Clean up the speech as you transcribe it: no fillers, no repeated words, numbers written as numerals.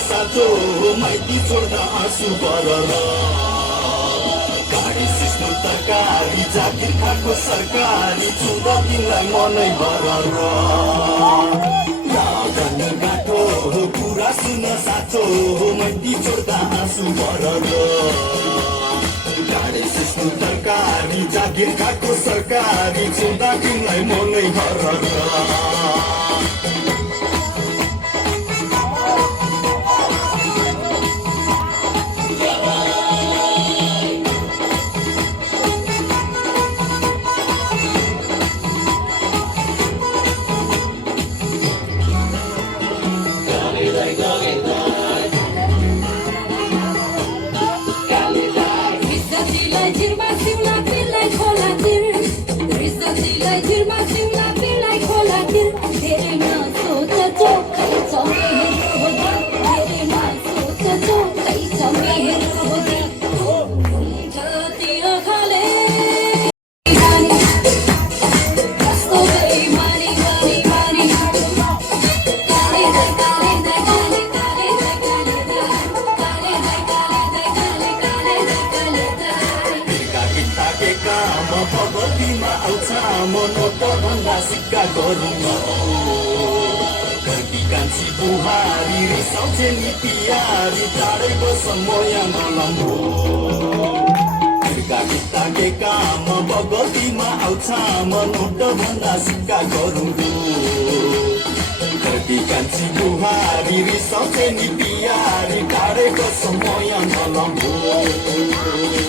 साँचो माइती छोड्दा आँसु बरर गाडी सिस्नु तरकारी जागिर खाएको सरकारी चुन्दा तिमीलाई मनै बरर गाँठो गाँठो कुरा सुन साँचो माइती छोड्दा आँसु बरर गाडी सिस्नु तरकारी जागिर खाएको सरकारी चुन्दा तिमीलाई मनै बरर भगवतीमा आउँछ मनोभन्दा सिक्का गरौँ घरकी कान्छी बुहारी रिसाउँछ नि पियारी टाढै बस मोया नलम्बो के काम भगवतीमा आउँछ मनोभन्दा सिक्का गरौँ घरकी कान्छी बुहारी रिसाउँछ नि पियारी टाढै बस मोया नलम्बो